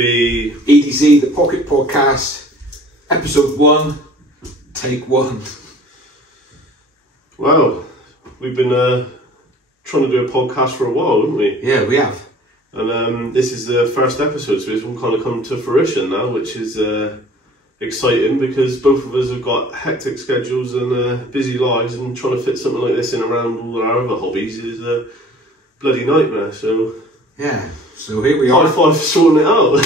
be EDC The Pocket Podcast, Episode 1, Take 1. Wow, we've been trying to do a podcast for a while, haven't we? Yeah, we have. And this is the first episode, so it's all kind of come to fruition now, which is exciting because both of us have got hectic schedules and busy lives, and trying to fit something like this in around all our other hobbies is a bloody nightmare. So yeah, so here we are. High five for sorting it out.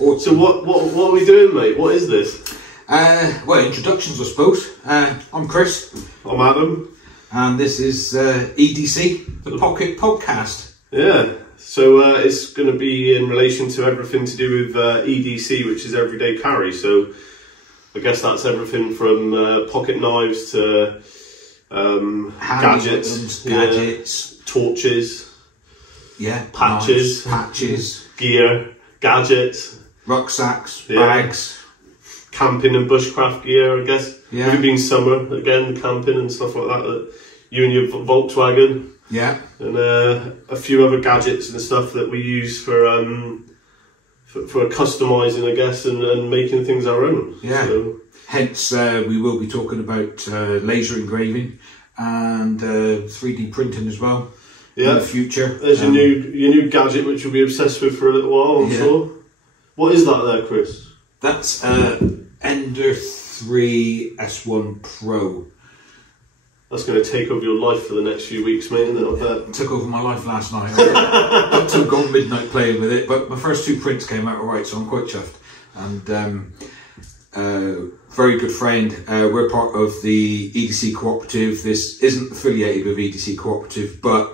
Awesome. So what are we doing, mate? What is this? Well, introductions, I suppose. I'm Chris. I'm Adam. And this is EDC The Pocket Podcast. Yeah, so it's going to be in relation to everything to do with EDC, which is everyday carry. So I guess that's everything from pocket knives to gadgets, torches, patches, gear, gadgets, rucksacks, bags, camping and bushcraft gear, I guess. Yeah. With it being summer, again, camping and stuff like that you and your Volkswagen. Yeah. And a few other gadgets and stuff that we use for customising, I guess, and making things our own. Yeah. So. Hence, we will be talking about laser engraving and 3D printing as well. Yeah. In the future. There's your new gadget which you'll be obsessed with for a little while, I'm sure. What is that there, Chris? That's Ender 3 S1 Pro. That's going to take over your life for the next few weeks, mate, isn't it? I bet. It took over my life last night. Up till gone midnight playing with it, but my first two prints came out alright, so I'm quite chuffed. And very good friend. We're part of the EDC Cooperative. This isn't affiliated with EDC Cooperative, but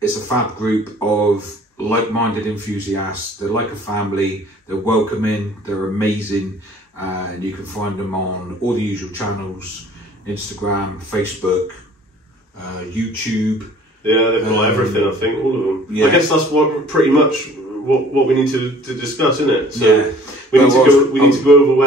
it's a fab group of like-minded enthusiasts. They're like a family. They're welcoming. They're amazing, and you can find them on all the usual channels. Instagram, Facebook, YouTube. Yeah, they've got everything, I think, all of them. Yeah. I guess that's pretty much what we need to discuss, isn't it? So yeah. we need to go over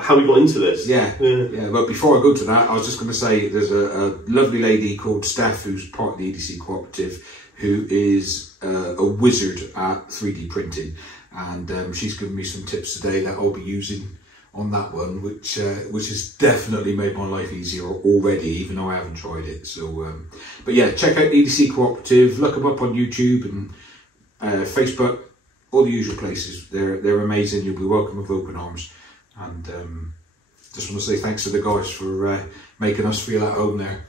how we got into this. Yeah. But before I go to that, I was just going to say there's a lovely lady called Steph who's part of the EDC Cooperative who is a wizard at 3D printing, and she's given me some tips today that I'll be using on that one, which has definitely made my life easier already, even though I haven't tried it. So, but yeah, check out EDC Cooperative, look them up on YouTube and Facebook, all the usual places. They're amazing. You'll be welcome with open arms. And just want to say thanks to the guys for making us feel at home there.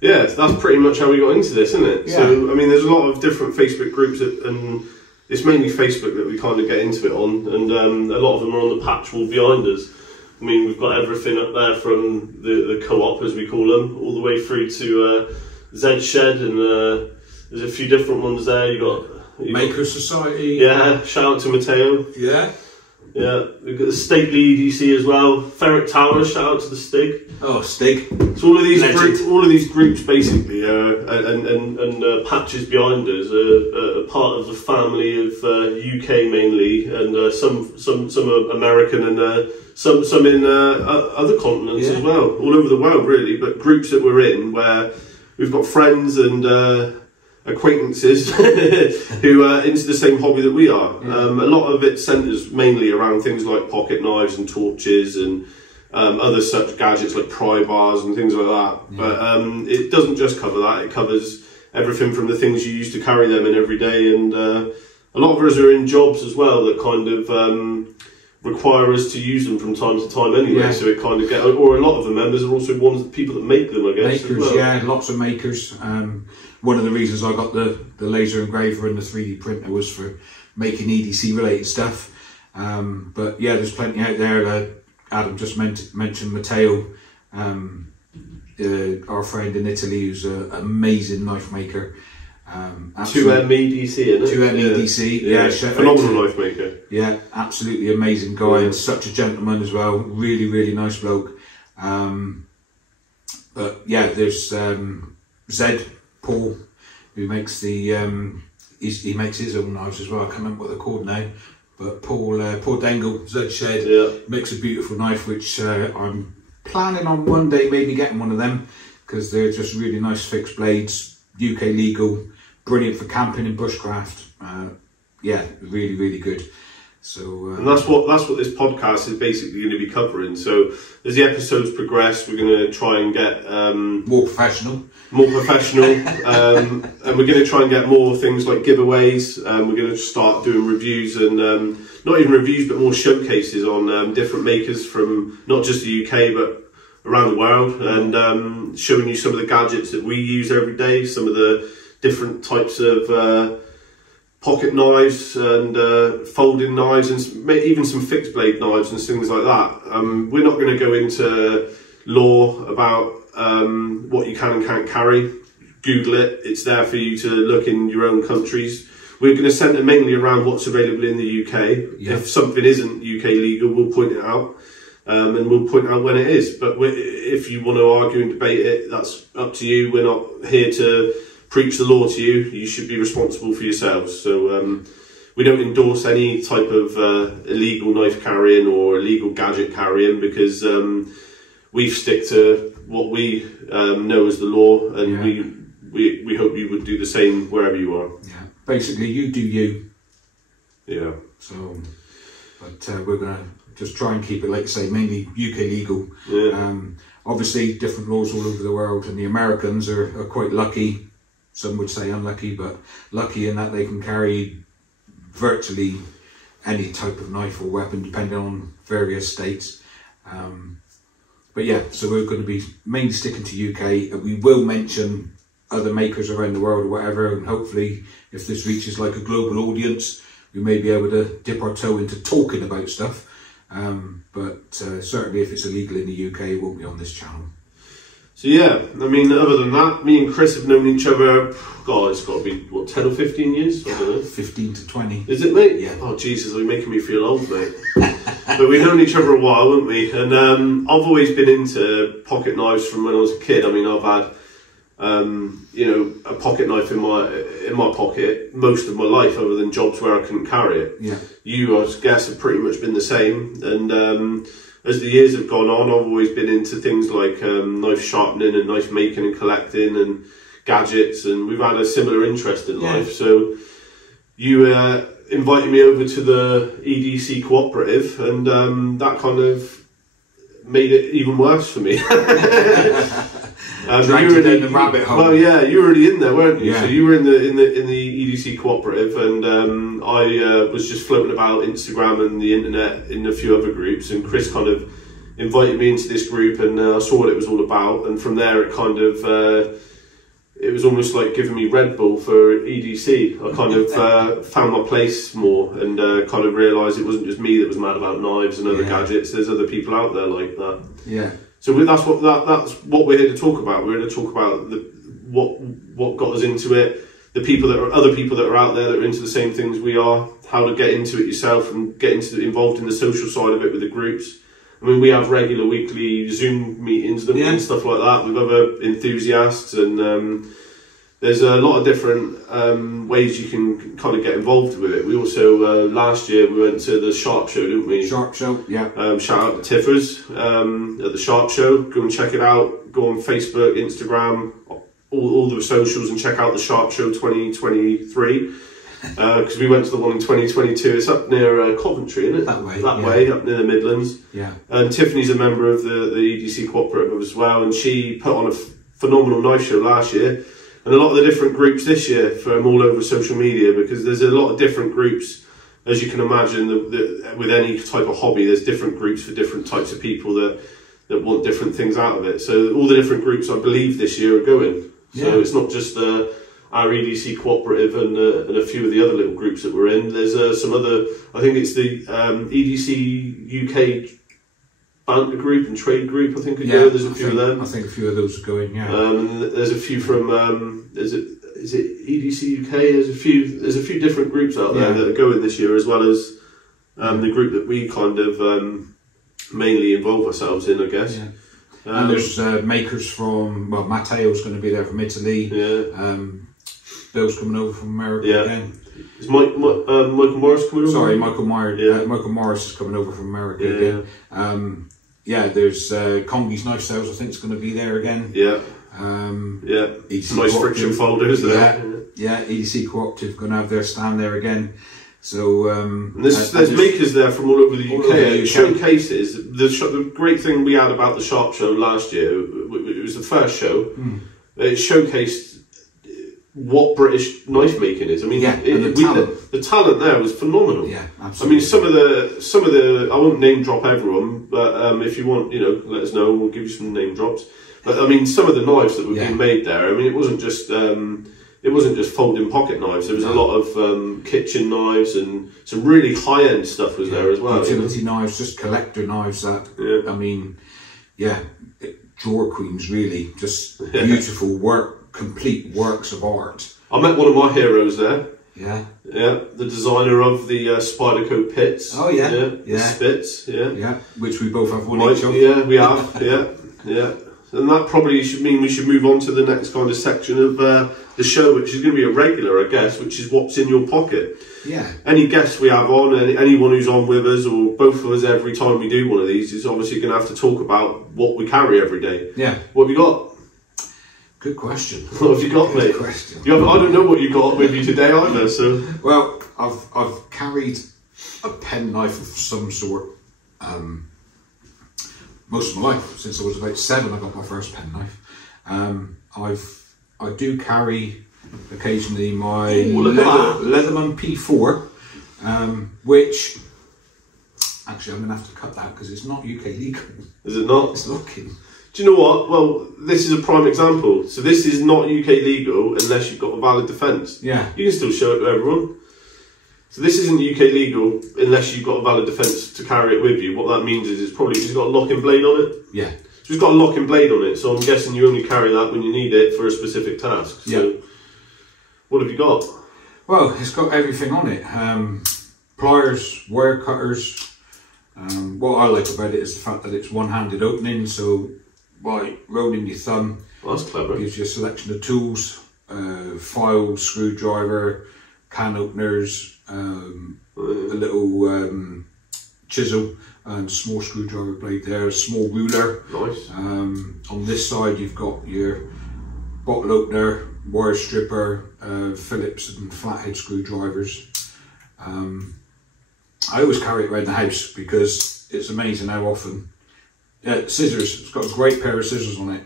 Yeah, that's pretty much how we got into this, isn't it? Yeah. So, I mean, there's a lot of different Facebook groups and it's mainly Facebook that we kind of get into it on, and a lot of them are on the patch wall behind us. I mean, we've got everything up there from the co-op, as we call them, all the way through to Z Shed, and there's a few different ones there. You got Maker Society. Yeah, shout out to Matteo. Yeah, we've got the Stately EDC as well. Ferret Towers, shout out to the Stig. Oh, Stig. So all of these groups basically and patches behind us are part of the family of UK mainly, and some are American and some in other continents as well, all over the world really. But groups that we're in where we've got friends and acquaintances who are into the same hobby that we are. A lot of it centres mainly around things like pocket knives and torches and other such gadgets like pry bars and things like that. But it doesn't just cover that, it covers everything from the things you use to carry them in every day, and a lot of us are in jobs as well that kind of require us to use them from time to time anyway, so it kind of or a lot of the members are also people that make them, I guess. Makers, as well. Yeah, lots of makers. One of the reasons I got the laser engraver and the 3D printer was for making EDC related stuff. But yeah, there's plenty out there. Adam just mentioned Matteo, our friend in Italy, who's an amazing knife maker. 2M EDC, isn't it? 2M EDC, yeah. Phenomenal knife maker. Yeah, absolutely amazing guy, and such a gentleman as well. Really, really nice bloke. But yeah, there's Zed Paul, who makes the he makes his own knives as well. I can't remember what they're called now, but Paul Dangle, Zed Shed, makes a beautiful knife, which I'm planning on one day maybe getting one of them, because they're just really nice fixed blades, UK legal, brilliant for camping and bushcraft. yeah, really, really good. So and that's what this podcast is basically going to be covering. So as the episodes progress, we're going to try and get more professional, and we're going to try and get more things like giveaways. We're going to start doing reviews and not even reviews, but more showcases on different makers from not just the UK but around the world, and showing you some of the gadgets that we use every day, some of the different types of pocket knives and folding knives, and even some fixed blade knives and things like that. We're not going to go into law about what you can and can't carry. Google it, it's there for you to look in your own countries. We're going to centre mainly around what's available in the UK. Yeah. If something isn't UK legal, we'll point it out, and we'll point out when it is. But if you want to argue and debate it, that's up to you. We're not here to preach the law to you. You should be responsible for yourselves. So we don't endorse any type of illegal knife carrying or illegal gadget carrying, because we stick to what we know as the law, and we hope you would do the same wherever you are. Yeah, basically you do you. Yeah. So, but we're gonna just try and keep it, like I say, mainly UK legal. Yeah. Obviously different laws all over the world, and the Americans are quite lucky. Some would say unlucky, but lucky in that they can carry virtually any type of knife or weapon, depending on various states. But yeah, so we're going to be mainly sticking to UK, and we will mention other makers around the world or whatever, and hopefully if this reaches like a global audience, we may be able to dip our toe into talking about stuff. But certainly if it's illegal in the UK, it won't be on this channel. So yeah, I mean, other than that, me and Chris have known each other, God, it's got to be, what, 10 or 15 years? I don't know. 15 to 20. Is it, mate? Yeah. Oh, Jesus, you're making me feel old, mate. But we've known each other a while, haven't we? And I've always been into pocket knives from when I was a kid. I mean, I've had, you know, a pocket knife in my pocket most of my life, other than jobs where I couldn't carry it. Yeah. You, I guess, have pretty much been the same. And as the years have gone on, I've always been into things like knife sharpening and knife making and collecting and gadgets, and we've had a similar interest in life. So you invited me over to the EDC cooperative, and that kind of made it even worse for me. Dragged you down the rabbit hole. Well, yeah, you were already in there, weren't you? Yeah. So you were in the EDC cooperative, and I was just floating about Instagram and the internet in a few other groups, and Chris kind of invited me into this group, and I saw what it was all about, and from there it kind of it was almost like giving me Red Bull for EDC. I kind of found my place more, and kind of realised it wasn't just me that was mad about knives and other gadgets. There's other people out there like that. Yeah. So that's what we're here to talk about. We're here to talk about what got us into it, other people that are out there that are into the same things we are, how to get into it yourself and get involved in the social side of it with the groups. I mean, we have regular weekly Zoom meetings and stuff like that with other enthusiasts, and there's a lot of different ways you can kind of get involved with it. We also, last year, we went to the Sharp Show, didn't we? Sharp Show, yeah. Shout out to Tiffers at the Sharp Show. Go and check it out. Go on Facebook, Instagram, all the socials, and check out the Sharp Show 2023. Because we went to the one in 2022. It's up near Coventry, isn't it? That way, up near the Midlands. Yeah. And Tiffany's a member of the EDC cooperative as well, and she put on a phenomenal knife show last year, and a lot of the different groups this year from all over social media, because there's a lot of different groups, as you can imagine, with any type of hobby. There's different groups for different types of people that want different things out of it. So all the different groups, I believe, this year are going. So it's not just our EDC cooperative and a few of the other little groups that we're in. There's some other, I think it's the EDC UK banter group and trade group, I think, there's a few of them. I think a few of those are going, there's a few from, is it EDC UK? There's a few different groups out there that are going this year, as well as the group that we kind of mainly involve ourselves in, I guess. Yeah. And there's makers from, well, Matteo's going to be there from Italy. Yeah. Bill's coming over from America again. Is Michael Morris coming over? Sorry, Michael Myers. Yeah. Michael Morris is coming over from America again. There's Congi's Knife Sales, I think, is going to be there again. Yeah. EDC nice friction folders there. Yeah, EDC Cooperative going to have their stand there again. So there's makers there from all over the UK. It showcases the great thing we had about the Sharp Show last year. It was the first show. It showcased what British knife making is. I mean, the talent there was phenomenal. Yeah, absolutely. I mean, some of the I won't name drop everyone, but if you want, let us know. We'll give you some name drops. But I mean, some of the knives that were being made there. I mean, it wasn't just folding pocket knives. There was a lot of kitchen knives and some really high end stuff was there as well. Utility knives, just collector knives. That I mean, drawer queens, really, just beautiful work. Complete works of art. I met one of my heroes there. Yeah. Yeah, the designer of the Spyderco pits. Oh yeah. The Spitz. Yeah. Which we both have one each of. Yeah, we have. Yeah. And that probably should mean we should move on to the next kind of section of the show, which is going to be a regular, I guess, which is what's in your pocket. Yeah. Any guests we have on, anyone who's on with us, or both of us every time we do one of these, is obviously going to have to talk about what we carry every day. Yeah. What have you got? Good question. What have you got, mate? Good question. I don't know what you got with you today either. So, well, I've carried a penknife of some sort most of my life. Since I was about 7, I got my first penknife. I do carry occasionally my Leatherman P4, which actually I'm going to have to cut that because it's not UK legal. Is it not? It's looking. Do you know what? Well, this is a prime example. So this is not UK legal unless you've got a valid defence. Yeah. You can still show it to everyone. So this isn't UK legal unless you've got a valid defence to carry it with you. What that means is it's got a locking blade on it. Yeah. So it's got a locking blade on it. So I'm guessing you only carry that when you need it for a specific task. So what have you got? Well, it's got everything on it. Pliers, wire cutters. What I like about it is the fact that it's one-handed opening. So by rolling your thumb, that's clever. Gives you a selection of tools, file, screwdriver, can openers, a little chisel and small screwdriver blade there, a small ruler. Nice. On this side you've got your bottle opener, wire stripper, Phillips and flathead screwdrivers. I always carry it around the house because it's amazing how often. Scissors, it's got a great pair of scissors on it.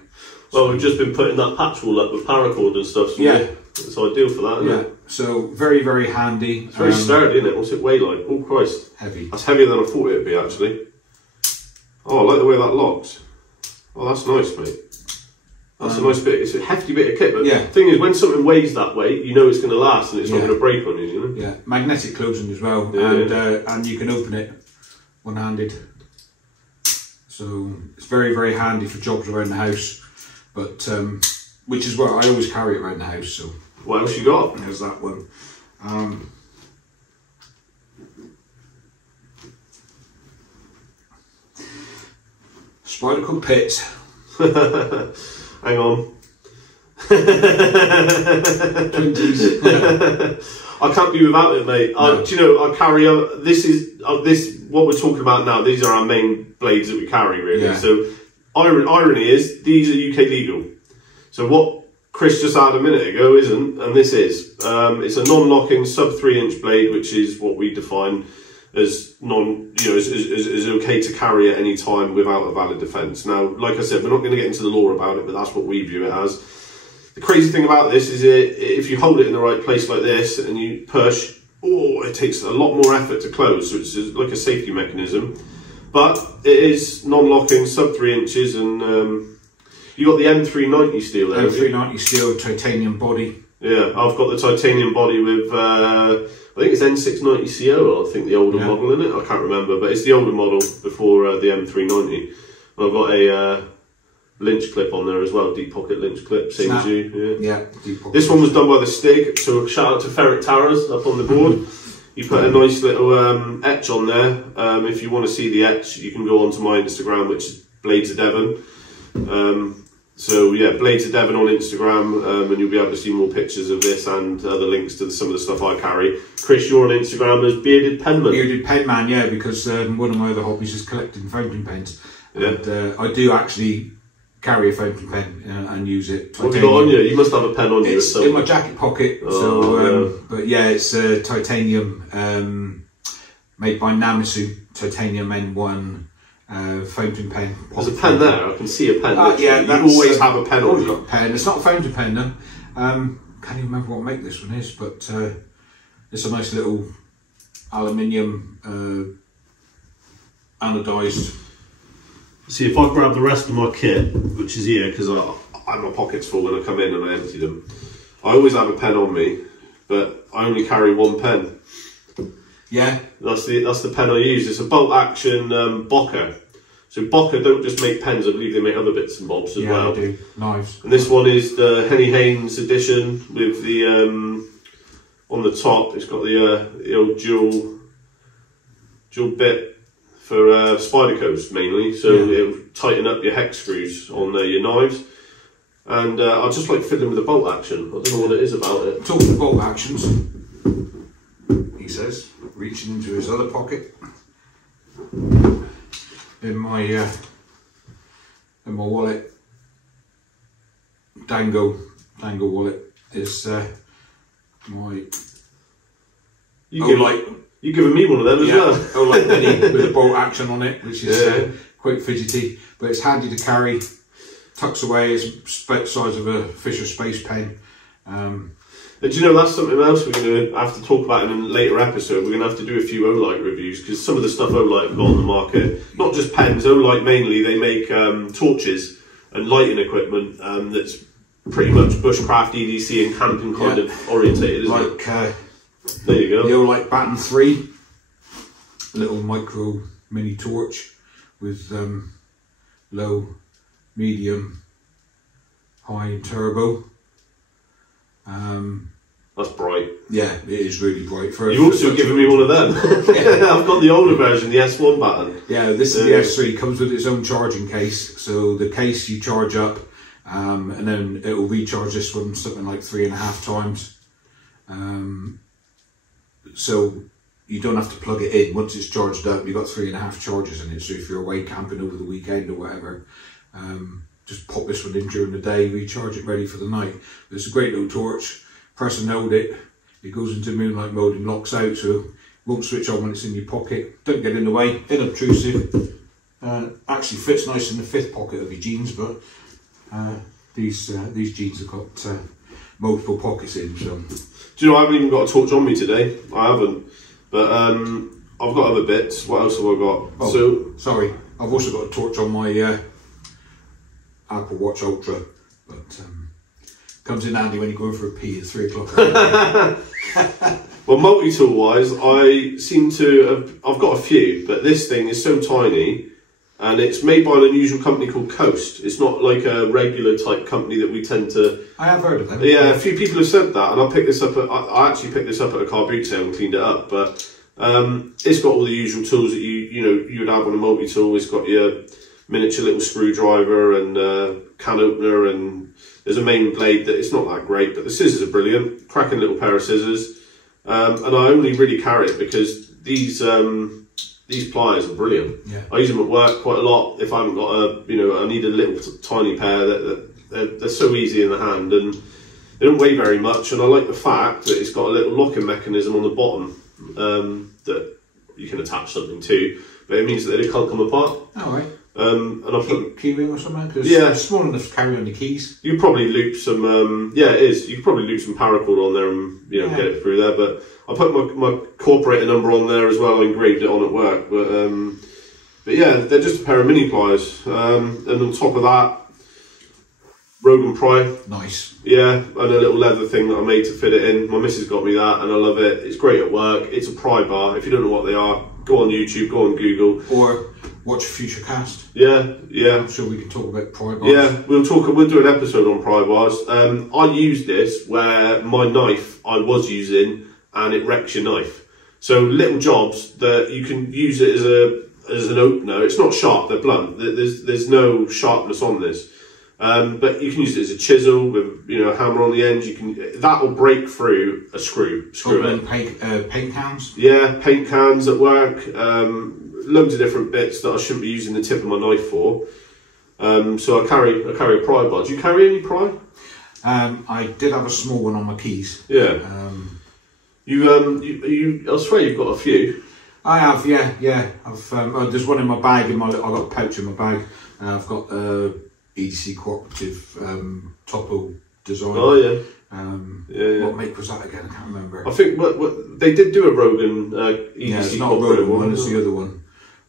Well, we've just been putting that patch wall up with paracord and stuff, so it's ideal for that, isn't it? So very, very handy. It's very sturdy, isn't it? What's it weigh like? Oh, Christ. Heavy. That's heavier than I thought it would be, actually. Oh, I like the way that locks. Oh, that's nice, mate. That's a nice bit. It's a hefty bit of kit, but the thing is, when something weighs that weight, you know it's going to last and it's not going to break on you, you know? Yeah, magnetic closing as well, and you can open it one-handed. So it's very, very handy for jobs around the house, but which is what I always carry around the house. So what else you got? There's that one. Spyderco pits. Hang on. I can't be without it, mate. No. Do you know, I carry this what we're talking about now. These are our main blades that we carry, really. Yeah. So irony is these are UK legal. So what Chris just had a minute ago isn't, and this is. It's a non-locking sub 3-inch blade, which is what we define as is okay to carry at any time without a valid defence. Now, like I said, we're not going to get into the law about it, but that's what we view it as. The crazy thing about this is if you hold it in the right place like this and you push, it takes a lot more effort to close, so it's like a safety mechanism. But it is non-locking, sub 3 inches, and you got the M390 steel there. M390 steel, titanium body. Yeah, I've got the titanium body with, I think it's N690CO, I think the older model in it, I can't remember, but it's the older model before the M390. And I've got a lynch clip on there as well, deep pocket lynch clip, same as you. Yeah, deep pocket. This one was done by the Stig, so shout out to Ferret Towers up on the board. You put a nice little etch on there. If you want to see the etch, you can go onto my Instagram, which is Blades of Devon. So yeah, Blades of Devon on Instagram, and you'll be able to see more pictures of this and other links to some of the stuff I carry. Chris, you're on Instagram as Bearded Penman. Bearded Penman, yeah, because one of my other hobbies is collecting fountain pens. And I do actually carry a fountain pen and use it. What have you got on you? You must have a pen on you. It's in my jacket pocket. But yeah, it's titanium, made by Namisu, titanium N1 fountain pen. There's a pen there. I can see a pen. Yeah, you always have a pen on you. Got a pen. It's not a fountain pen though. Can't even remember what make this one is, but it's a nice little aluminium anodised. See, if I grab the rest of my kit, which is here, because my pockets full when I come in and I empty them, I always have a pen on me, but I only carry one pen. Yeah. That's the pen I use. It's a bolt action Bocker. So Bocker don't just make pens, I believe they make other bits and bobs as well. Yeah, they do. Knives. And this one is the Henny Haynes edition with the, on the top, it's got the old dual bit for Spydercos mainly, so it'll tighten up your hex screws on your knives. And I just like fiddling with the bolt action. I don't know what it is about it. Talking of bolt actions, he says, reaching into his other pocket. In my wallet, Dango wallet is my. You've given me one of them as well. Olite Mini with a bolt action on it, which is quite fidgety, but it's handy to carry. Tucks away, it's the size of a Fisher Space Pen. And do you know, that's something else we're going to have to talk about in a later episode. We're going to have to do a few Olite reviews, because some of the stuff Olite have got on the market, not just pens, Olite mainly, they make torches and lighting equipment that's pretty much bushcraft, EDC and camping kind of orientated, isn't it? There you go. The Olite Baton 3, a little micro mini torch with low, medium, high turbo. That's bright. Yeah, it is really bright. You've also given me one of them. I've got the older version, the S1 Baton. Yeah, this is the S3, comes with its own charging case. So the case you charge up, and then it will recharge this one something like 3.5 times. So you don't have to plug it in. Once it's charged up, you've got 3.5 charges in it. So if you're away camping over the weekend or whatever, just pop this one in during the day, recharge it ready for the night. But it's a great little torch. Press and hold it. It goes into moonlight mode and locks out, so it won't switch on when it's in your pocket. Don't get in the way, inobtrusive. Actually fits nice in the fifth pocket of your jeans, but these jeans have got multiple pockets in. So. Do you know, I haven't even got a torch on me today. I haven't. But I've got other bits. What else have I got? Oh, so sorry. I've also got a torch on my Apple Watch Ultra, but comes in handy when you're going for a pee at 3 o'clock. Well, multi-tool wise, I seem to have, I've got a few, but this thing is so tiny, and it's made by an unusual company called Coast. It's not like a regular type company that we tend to. I have heard of them. Yeah, a few people have said that, and I picked this up. I actually picked this up at a car boot sale and cleaned it up. But it's got all the usual tools that you would have on a multi-tool. It's got your miniature little screwdriver and can opener, and there's a main blade that it's not that great, but the scissors are brilliant. Cracking little pair of scissors, and I only really carry it because these pliers are brilliant. Yeah. I use them at work quite a lot. If I haven't got I need a little tiny pair. They're so easy in the hand, and they don't weigh very much. And I like the fact that it's got a little locking mechanism on the bottom that you can attach something to, but it means that they can't come apart. All right. And I put key ring or something, because it's small enough to carry on the keys. You probably loop some it is. You could probably loop some paracord on there and get it through there. But I put my corporator number on there as well. I engraved it on at work. But yeah, they're just a pair of mini pliers. And on top of that, Rogan pry. Nice. Yeah, and a little leather thing that I made to fit it in. My missus got me that, and I love it. It's great at work. It's a pry bar. If you don't know what they are, go on YouTube, go on Google, or watch a future cast. Yeah. I'm sure we can talk about pry bars. Yeah, we'll do an episode on pry bars. I use this where my knife I was using, and it wrecks your knife. So little jobs that you can use it as an opener. It's not sharp; they're blunt. There's no sharpness on this. But you can use it as a chisel with a hammer on the end. That will break through a screw. Paint cans. Yeah, paint cans at work. Loads of different bits that I shouldn't be using the tip of my knife for. So I carry a pry bar. Do you carry any pry? I did have a small one on my keys. Yeah. I swear you've got a few. I have, yeah. There's one in my bag. I've got a pouch in my bag. I've got EDC Cooperative Topo design. Oh yeah. What make was that again? I can't remember. I think what they did do a Rogan EDC. Yeah, it's not a Rogan one. It's the other one.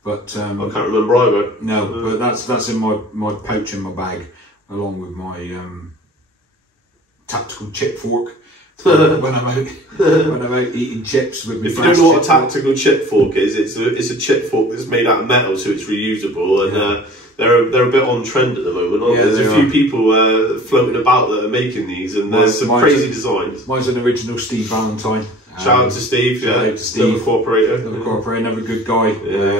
But I can't remember either. No, but that's in my pouch in my bag, along with my tactical chip fork. when I'm out eating chips with my. If you don't know what a tactical chip fork is, it's a chip fork that's made out of metal, so it's reusable, and they're a bit on trend at the moment. Aren't there? There's a few people floating about that are making these, and there's some crazy designs. Mine's an original Steve Valentine. Shout out to Steve, another cooperator. Another good guy,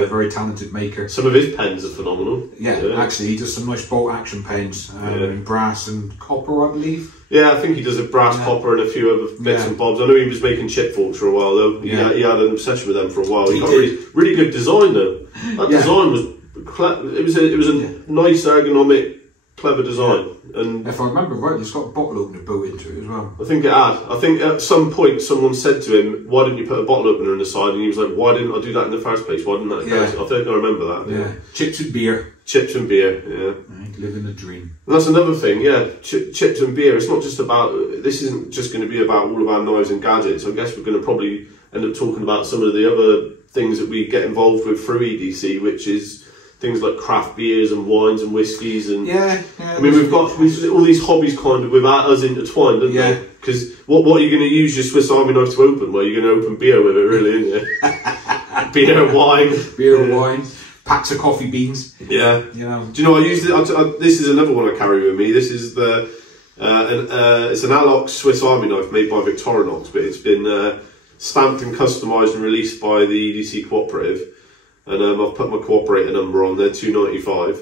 very talented maker. Some of his pens are phenomenal. Yeah, actually, he does some nice bolt action pens in brass and copper, I believe. Yeah, I think he does a brass copper and a few other bits and bobs. I know he was making chip forks for a while though. He had an obsession with them for a while. He got really good design though. That design was it was a nice ergonomic, clever design. And if I remember right, it's got a bottle opener built into it as well. I think it had. I think at some point someone said to him, "Why didn't you put a bottle opener on the side?" And he was like, "Why didn't I do that in the first place? Why didn't that?" I think I remember that. Yeah. Chips and beer. Chips and beer. Yeah. Living the dream. And that's another thing. Yeah. Chips and beer. It's not just about. This isn't just going to be about all of our knives and gadgets. I guess we're going to probably end up talking about some of the other things that we get involved with through EDC, which is things like craft beers and wines and whiskies and I mean we've got all these hobbies kind of without us intertwined, don't they? Because what are you going to use your Swiss Army knife to open? Well, you're going to open beer with it, really, isn't you? Beer, wine, packs of coffee beans. Yeah, you know. Do you know I used it? This is another one I carry with me. This is it's an Alox Swiss Army knife made by Victorinox, but it's been stamped and customised and released by the EDC Cooperative. And I've put my cooperator number on there, 295.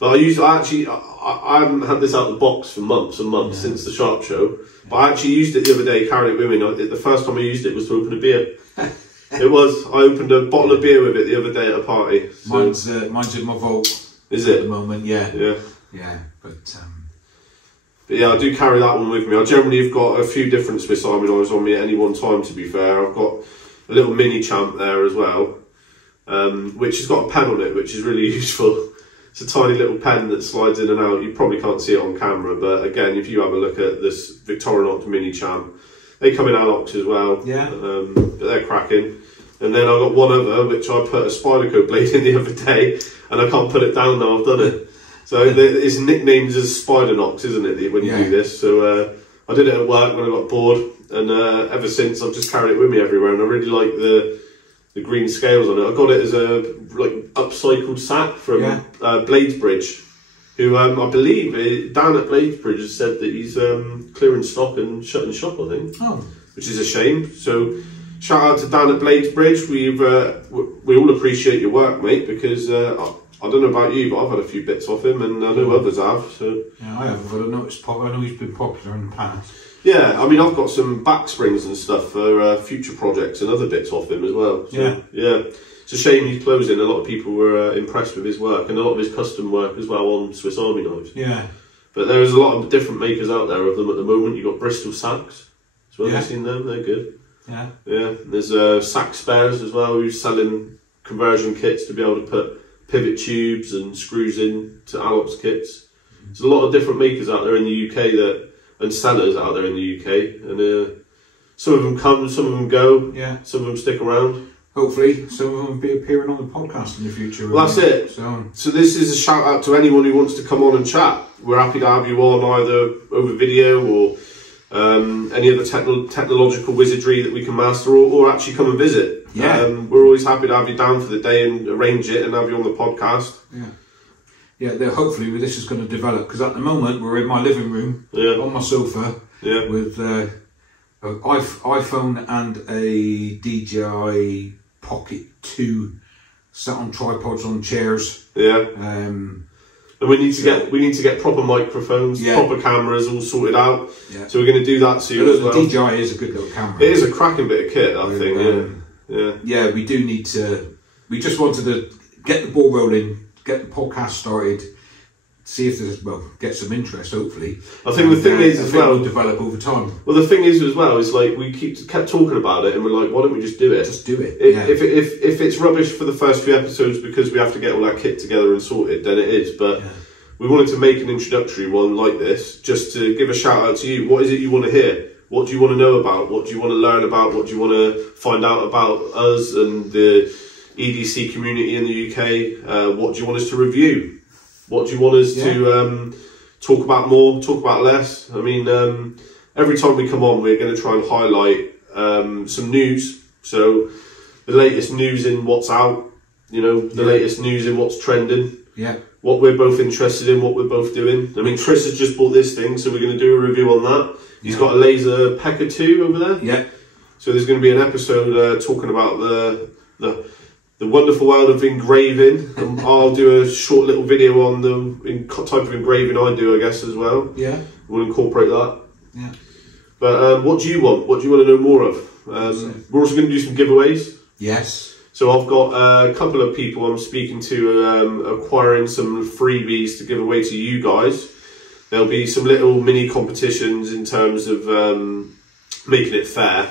But I haven't had this out of the box for months and months since the Sharp Show. But I actually used it the other day, carried it with me. The first time I used it was to open a beer. It was. I opened a bottle of beer with it the other day at a party. So. Mine's in my vault. Is it? At the moment, yeah. But yeah, I do carry that one with me. I generally have got a few different Swiss Army knives on me at any one time, to be fair. I've got a little mini champ there as well. Which has got a pen on it, which is really useful. It's a tiny little pen that slides in and out. You probably can't see it on camera, but again, if you have a look at this Victorinox Mini Champ, they come in Alox as well. Yeah. But they're cracking. And then I've got one other, which I put a Spyderco blade in the other day, and I can't put it down now, I've done it. So it's nicknamed as Spidernox, isn't it, when you do this? So I did it at work when I got bored, and ever since I've just carried it with me everywhere, and I really like the green scales on it. I got it as a upcycled sack from Bladesbridge, who I believe Dan at Bladesbridge has said that he's clearing stock and shutting shop, I think. Oh, which is a shame. So shout out to Dan at Bladesbridge. We all appreciate your work, mate, because I don't know about you, but I've had a few bits off him, and I know others have. So yeah, I haven't, but I know he's been popular in the past. Yeah, I mean, I've got some back springs and stuff for future projects and other bits off him as well. So, yeah. It's a shame he's closing. A lot of people were impressed with his work and a lot of his custom work as well on Swiss Army knives. Yeah. But there's a lot of different makers out there of them at the moment. You've got Bristol Sacks as well. You've seen them? They're good. Yeah. Yeah. There's Sack Spares as well, who's selling conversion kits to be able to put pivot tubes and screws in to Alox kits. There's a lot of different makers out there in the UK and sellers out there in the UK, and some of them come, some of them go, some of them stick around. Hopefully some of them will be appearing on the podcast in the future. Well, that's it. So this is a shout out to anyone who wants to come on and chat. We're happy to have you on either over video or any other technological wizardry that we can master, or actually come and visit. We're always happy to have you down for the day and arrange it and have you on the podcast. Yeah, hopefully this is going to develop, because at the moment we're in my living room on my sofa with an iPhone and a DJI Pocket 2 sat on tripods on chairs. And we need to get proper microphones, proper cameras all sorted out. So we're going to do that soon as well. The DJI is a good little camera. It is a cracking bit of kit, I think. Yeah, we do need to. We just wanted to get the ball rolling, get the podcast started, see if there's, get some interest, hopefully. I think the thing is as well, will develop over time. Well, the thing is as well is like we kept talking about it, and we're like, why don't we just do it? Just do it. If it's rubbish for the first few episodes because we have to get all our kit together and sorted, then it is. But we wanted to make an introductory one like this, just to give a shout out to you. What is it you want to hear? What do you want to know about? What do you want to learn about? What do you want to find out about us and the EDC community in the UK? What do you want us to review? What do you want us to talk about more, talk about less? I mean, every time we come on, we're going to try and highlight some news. So the latest news in what's out, the latest news in what's trending. Yeah. What we're both interested in, what we're both doing. I mean, Chris has just bought this thing, so we're going to do a review on that. He's got a laser Pekka 2 over there. Yeah. So there's going to be an episode talking about the wonderful world of engraving. And I'll do a short little video on the type of engraving I do, I guess, as well. Yeah. We'll incorporate that. Yeah. But what do you want? What do you want to know more of? We're also going to do some giveaways. Yes. So I've got a couple of people I'm speaking to acquiring some freebies to give away to you guys. There'll be some little mini competitions in terms of making it fair.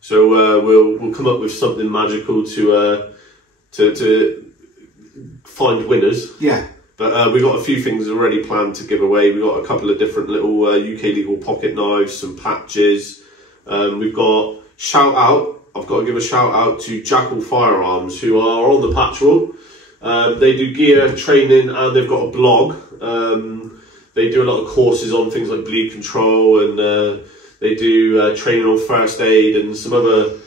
So we'll come up with something magical to find winners. Yeah. But we've got a few things already planned to give away. We've got a couple of different little UK legal pocket knives, some patches. We've got shout out. I've got to give a shout out to Jackal Firearms, who are on the patch wall. They do gear training and they've got a blog. They do a lot of courses on things like bleed control, and they do training on first aid and some other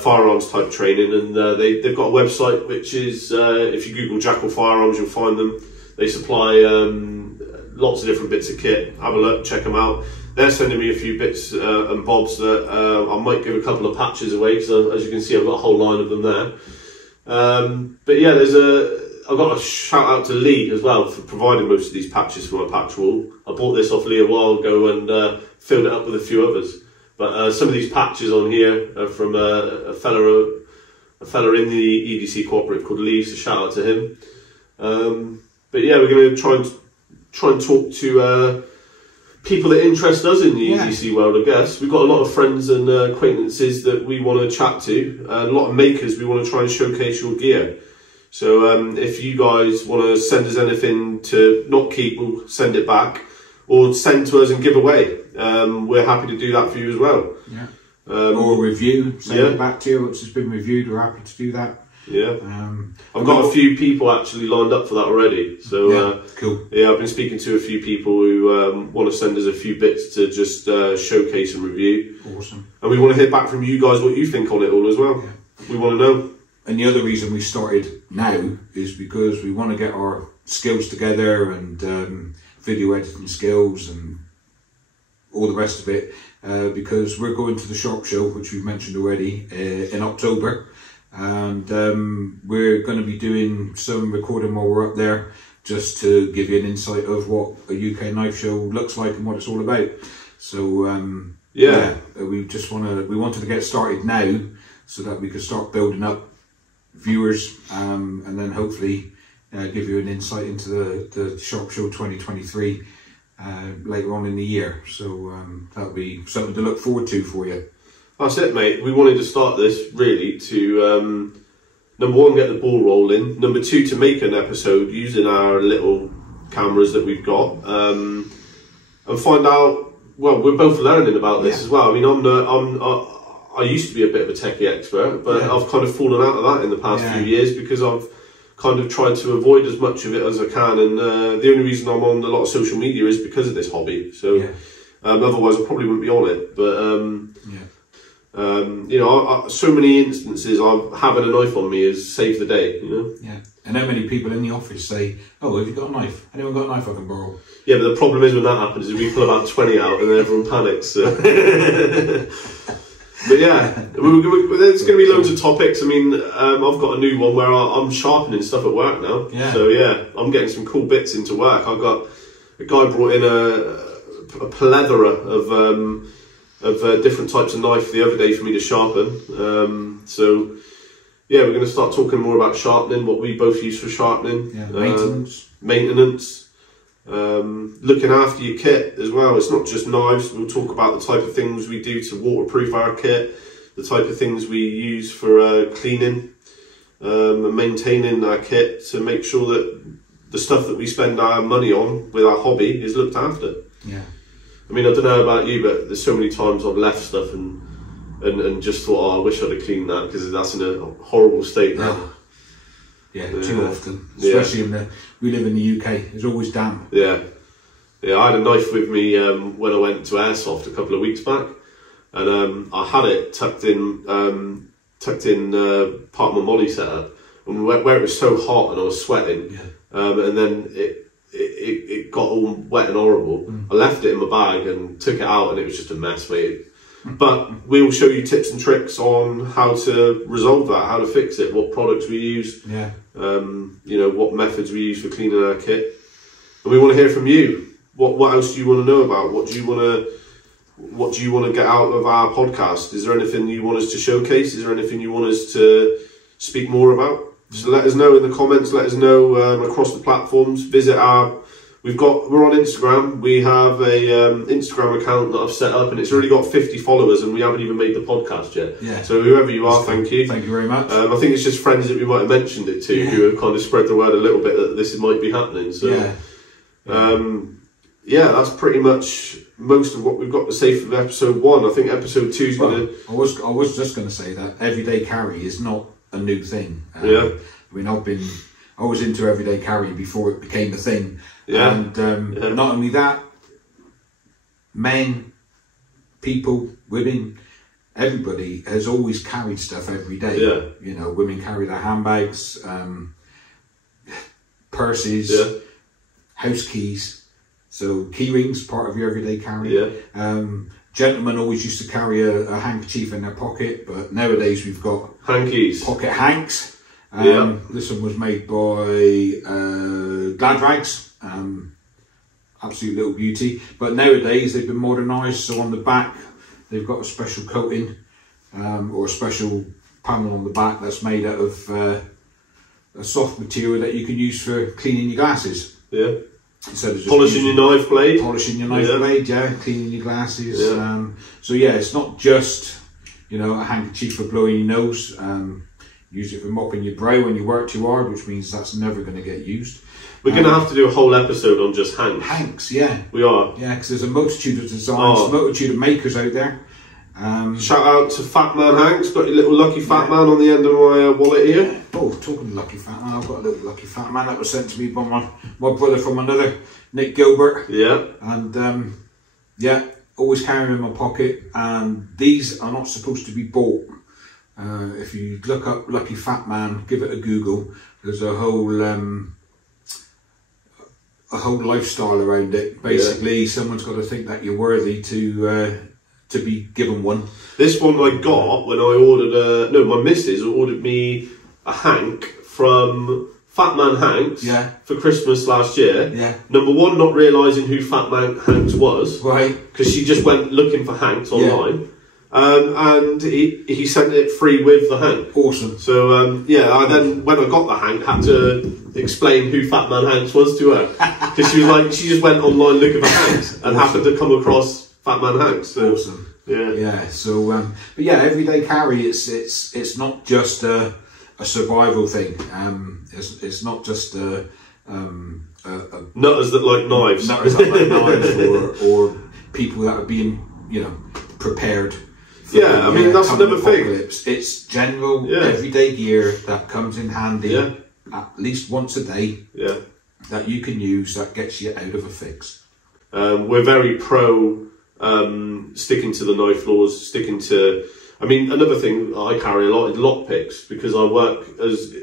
firearms type training. And they've got a website which is, if you Google Jackal Firearms, you'll find them. They supply lots of different bits of kit. Have a look, check them out. They're sending me a few bits and bobs that I might give a couple of patches away, because as you can see, I've got a whole line of them there. But yeah, I've got a shout out to Lee as well for providing most of these patches for my patch wall. I bought this off Lee a while ago and filled it up with a few others. But some of these patches on here are from a fella in the EDC cooperative called Lee, so shout out to him. But yeah, we're going to try and talk to people that interest us in the EDC world, I guess. We've got a lot of friends and acquaintances that we want to chat to, a lot of makers we want to try and showcase your gear. So if you guys want to send us anything to not keep, we'll send it back, or send to us and give away. We're happy to do that for you as well. Yeah. Or review, send it back to you once it's been reviewed. We're happy to do that. Yeah. I've got a few people actually lined up for that already. So cool. Yeah, I've been speaking to a few people who want to send us a few bits to just showcase and review. Awesome. And we want to hear back from you guys what you think on it all as well. Yeah. We want to know. And the other reason we started now is because we want to get our skills together, and video editing skills and all the rest of it, because we're going to the shop show, which we've mentioned already, in October. And we're going to be doing some recording while we're up there, just to give you an insight of what a UK knife show looks like and what it's all about. So we wanted to get started now so that we could start building up viewers, and then hopefully give you an insight into the shop show 2023 later on in the year. So that'll be something to look forward to for you. That's it, mate. We wanted to start this really to, number one, get the ball rolling. Number two, to make an episode using our little cameras that we've got, and find out. Well, we're both learning about this as well. I mean, I used to be a bit of a techie expert, but I've kind of fallen out of that in the past few years, because I've kind of tried to avoid as much of it as I can. And the only reason I'm on a lot of social media is because of this hobby. So otherwise, I probably wouldn't be on it. But so many instances of having a knife on me has saved the day, Yeah. And how many people in the office say, "Oh, have you got a knife? Anyone got a knife I can borrow?" Yeah, but the problem is when that happens is we pull about 20 out and then everyone panics. So. But yeah, there's going to be loads of topics. I mean, I've got a new one where I'm sharpening stuff at work now. Yeah. So yeah, I'm getting some cool bits into work. I've got a guy brought in a plethora of different types of knife the other day for me to sharpen. So yeah, we're going to start talking more about sharpening, what we both use for sharpening. Yeah, maintenance. Looking after your kit as well. It's not just knives. We'll talk about the type of things we do to waterproof our kit, the type of things we use for cleaning and maintaining our kit to make sure that the stuff that we spend our money on with our hobby is looked after. Yeah. I mean, I don't know about you, but there's so many times I've left stuff and just thought, oh, I wish I'd have cleaned that because that's in a horrible state now. Yeah, too often. Especially we live in the UK, it's always damp. Yeah. Yeah, I had a knife with me when I went to Airsoft a couple of weeks back, and I had it tucked in part of my molly setup, and where it was so hot and I was sweating, and then it got all wet and horrible. I left it in my bag and took it out, and it was just a mess, mate. But we will show you tips and tricks on how to resolve that, how to fix it, what products we use, what methods we use for cleaning our kit. And we want to hear from you. What else do you want to know about? What do you want to get out of our podcast? Is there anything you want us to showcase? Is there anything you want us to speak more about? So let us know in the comments. Let us know across the platforms. Visit we're on Instagram. We have a Instagram account that I've set up, and it's already got 50 followers, and we haven't even made the podcast yet. Yeah. So whoever you are, thank you. Thank you very much. I think it's just friends that we might have mentioned it to who have kind of spread the word a little bit that this might be happening. So that's pretty much most of what we've got to say for episode 1. I think episode 2 is going to... I was just going to say that everyday carry is not a new thing. I mean, I was into everyday carry before it became a thing. Yeah. And not only that, men, people, women, everybody has always carried stuff every day. Yeah. You know, women carry their handbags, purses, house keys. So key rings, part of your everyday carry. Yeah. Gentlemen always used to carry a handkerchief in their pocket, but nowadays we've got hankies, pocket hanks. This one was made by Glad Rags. Absolute little beauty. But nowadays they've been modernised, so on the back they've got a special coating or a special panel on the back that's made out of a soft material that you can use for cleaning your glasses. Yeah. Instead of just polishing your knife blade. Polishing your knife blade, cleaning your glasses. Yeah. So it's not just, a handkerchief for blowing your nose. Use it for mopping your brow when you work too hard, which means that's never going to get used. We're going to have to do a whole episode on just hanks. Hanks, yeah. We are. Yeah, because there's a multitude of designs, a multitude of makers out there. Shout out to Fat Man Hanks. Got your little lucky fat man on the end of my wallet here. Yeah. Oh, talking lucky fat man, I've got a little lucky fat man that was sent to me by my brother from another, Nick Gilbert. Yeah. And always carry them in my pocket. And these are not supposed to be bought. If you look up Lucky Fat Man, give it a Google. There's a whole lifestyle around it. Basically, someone's got to think that you're worthy to be given one. This one I got when I ordered. My missus ordered me a hank from Fat Man Hanks for Christmas last year. Yeah. Number one, not realising who Fat Man Hanks was. Right. Because she just went looking for Hanks online. Yeah. And he sent it free with the hank. Awesome. So I then when I got the hank had to explain who Fat Man Hanks was to her because she was like she just went online looking for Hanks and happened to come across Fat Man Hanks. So, awesome. Yeah. So but everyday carry it's not just a survival thing. It's not just nutters that like knives. Nutters that like knives or people that are being prepared. I mean that's another thing. It's general everyday gear that comes in handy at least once a day. Yeah, that you can use that gets you out of a fix. We're very pro sticking to the knife laws. Sticking to. I mean, another thing I carry a lot is lock picks because I work as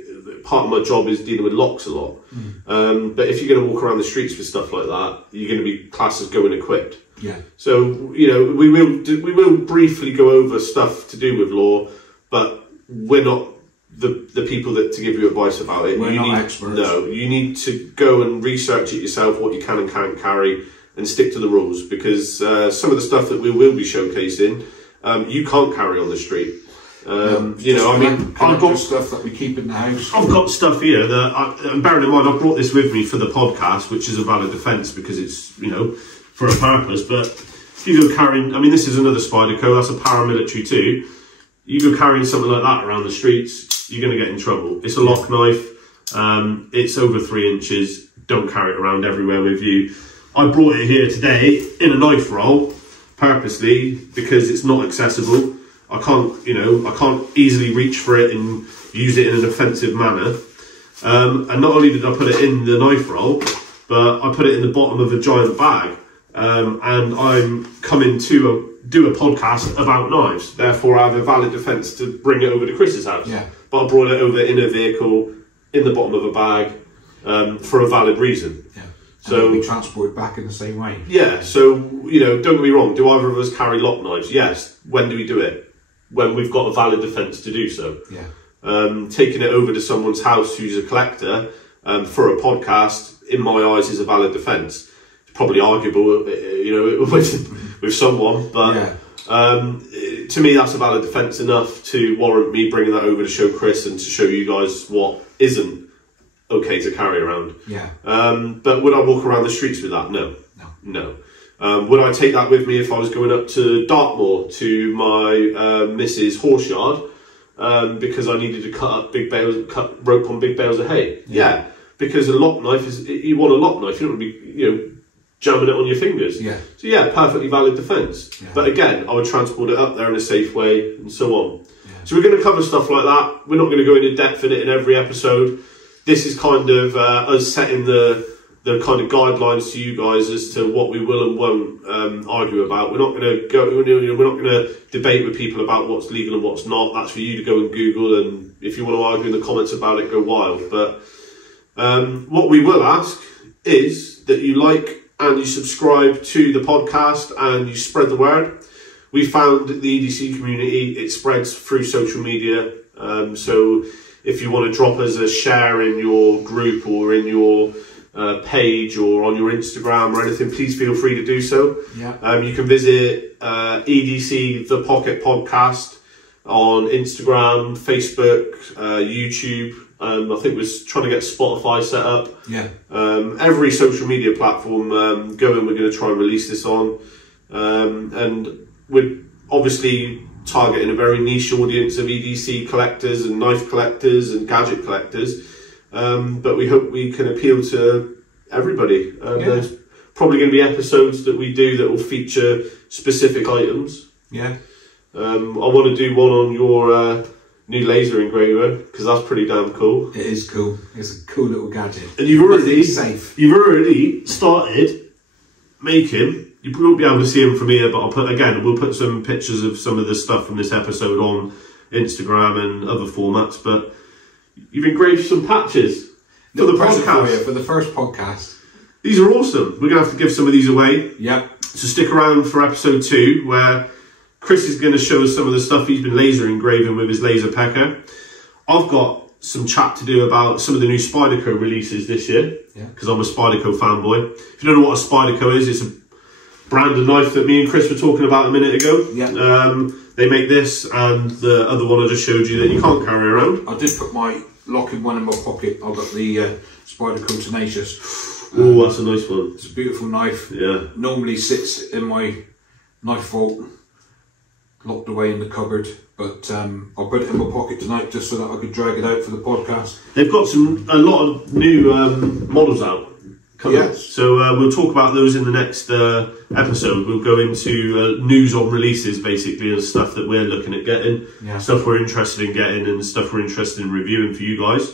part of my job is dealing with locks a lot. But if you're going to walk around the streets with stuff like that, you're going to be classed as going equipped. Yeah. So we will briefly go over stuff to do with law, but we're not the people that to give you advice about it. We're not experts. No, you need to go and research it yourself what you can and can't carry, and stick to the rules because some of the stuff that we will be showcasing, you can't carry on the street. I've got stuff that we keep in the house. I've got stuff here and bearing in mind, I brought this with me for the podcast, which is a valid defence because it's, for a purpose. But if you go carrying, this is another Spyderco, that's a paramilitary too. You go carrying something like that around the streets, you're going to get in trouble. It's a lock knife, it's over 3 inches, don't carry it around everywhere with you. I brought it here today in a knife roll, purposely, because it's not accessible. I can't easily reach for it and use it in an offensive manner. And not only did I put it in the knife roll, but I put it in the bottom of a giant bag. And I'm coming to do a podcast about knives. Therefore, I have a valid defence to bring it over to Chris's house. Yeah. But I brought it over in a vehicle, in the bottom of a bag, for a valid reason. Yeah. So we transport back in the same way. Yeah. So don't get me wrong. Do either of us carry lock knives? Yes. When do we do it? When we've got a valid defence to do so. Yeah. Taking it over to someone's house who's a collector for a podcast, in my eyes, is a valid defence. It's probably arguable, with someone, but to me, that's a valid defence enough to warrant me bringing that over to show Chris and to show you guys what isn't okay to carry around. Yeah. But would I walk around the streets with that? No. Would I take that with me if I was going up to Dartmoor to my missus' horse yard because I needed to cut rope on big bales of hay? Yeah, because a lock knife you want a lock knife. You don't want to be jamming it on your fingers. Yeah. So yeah, perfectly valid defence. Yeah. But again, I would transport it up there in a safe way and so on. Yeah. So we're going to cover stuff like that. We're not going to go into depth in it in every episode. This is kind of us setting the kind of guidelines to you guys as to what we will and won't argue about. We're not going to debate with people about what's legal and what's not. That's for you to go and Google, and if you want to argue in the comments about it, go wild. But what we will ask is that you like and you subscribe to the podcast and you spread the word. We found the EDC community, it spreads through social media. So if you want to drop us a share in your group or in your page or on your Instagram or anything, please feel free to do so. Yeah. You can visit EDC The Pocket Podcast on Instagram, Facebook, YouTube. I think we're trying to get Spotify set up. Yeah. Every social media platform we're going to try and release this on. And we're obviously targeting a very niche audience of EDC collectors and knife collectors and gadget collectors. But we hope we can appeal to everybody. There's probably going to be episodes that we do that will feature specific items. Yeah. I want to do one on your new laser engraver because that's pretty damn cool. It is cool. It's a cool little gadget. And you've already safe. started making. You won't be able to see them from here, but we'll put some pictures of some of the stuff from this episode on Instagram and other formats. But you've engraved some patches for the podcast. For the first podcast. These are awesome. We're going to have to give some of these away. Yep. So stick around for episode 2, where Chris is going to show us some of the stuff he's been laser engraving with his laser pecker. I've got some chat to do about some of the new Spyderco releases this year, because I'm a Spyderco fanboy. If you don't know what a Spyderco is, it's a brand of knife that me and Chris were talking about a minute ago. Yeah. They make this and the other one I just showed you that you can't carry around. I did put my locking one in my pocket. I've got the Spyderco Tenacious. Oh, that's a nice one. It's a beautiful knife. Yeah. Normally sits in my knife vault, locked away in the cupboard, but I'll put it in my pocket tonight just so that I could drag it out for the podcast. They've got a lot of new models out coming. Yes. So we'll talk about those in the next episode. We'll go into news on releases basically and stuff that we're looking at getting, stuff we're interested in getting and stuff we're interested in reviewing for you guys.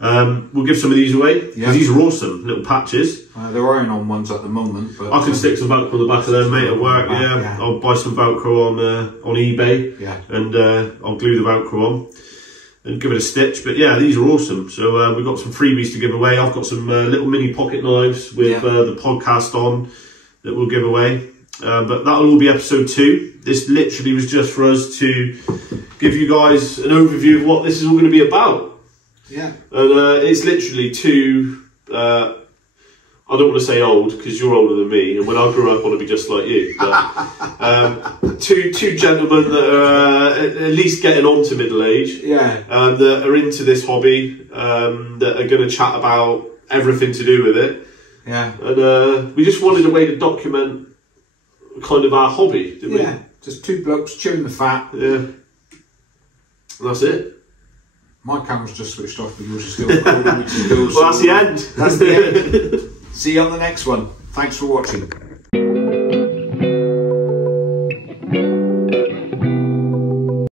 We'll give some of these away because these are awesome little patches. They're iron-on ones at the moment, but I can stick some Velcro on the back of them, mate, at work. I'll buy some Velcro on eBay, and I'll glue the Velcro on and give it a stitch. But yeah, these are awesome. So we've got some freebies to give away. I've got some little mini pocket knives with the podcast on that we'll give away. But that'll all be episode 2. This literally was just for us to give you guys an overview of what this is all going to be about. Yeah. And it's literally 2, I I don't want to say old because you're older than me, and when I grew up, I want to be just like you. But, two gentlemen that are at least getting on to middle age, that are into this hobby, that are going to chat about everything to do with it. Yeah. And we just wanted a way to document kind of our hobby, didn't we? Yeah. Just two blokes chewing the fat. Yeah. And that's it. My camera's just switched off, but yours is still recording, which is cool. Well, that's the end. That's the end. See you on the next one. Thanks for watching.